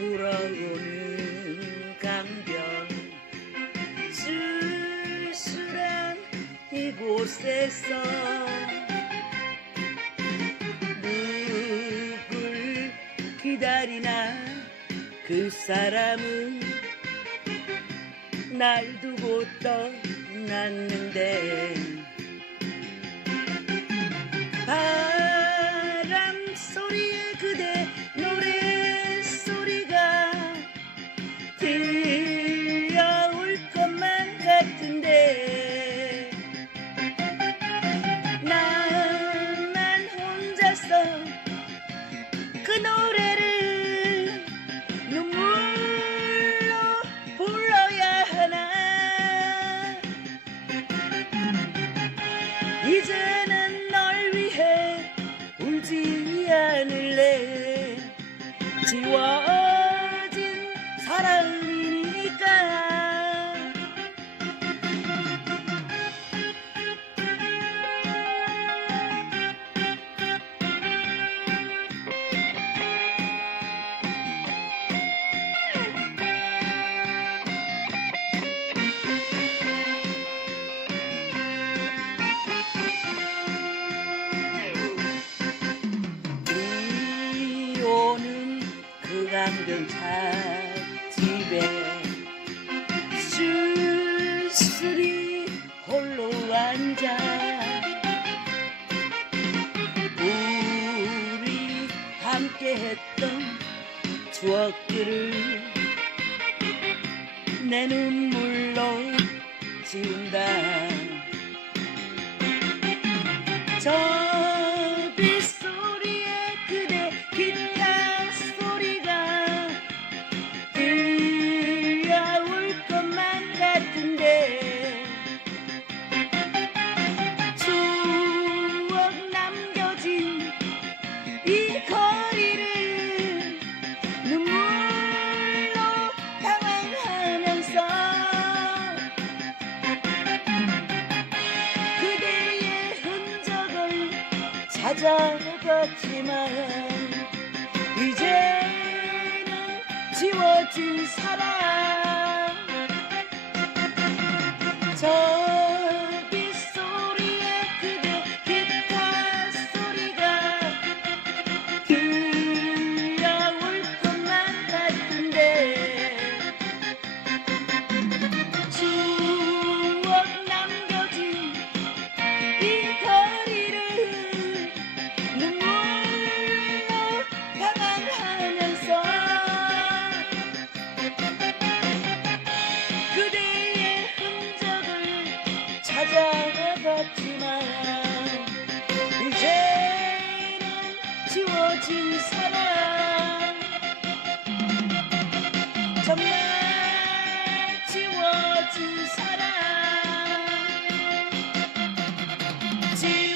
불어오는 강변. 쓸쓸한 이곳에서 누굴 기다리나 그 사람은 날 두고 떠났는데. 혼자서 그 노래를 눈물로 불러야 하나. 이제 그 강경차 집에 쓸쓸히 홀로 앉아 우리 함께 했던 추억들을 내 눈물로 지운다. 저 찾아봤지만 이제는 지워진 사랑 같지만 이제는 지워진 사랑. 정말 지워진 사랑. 지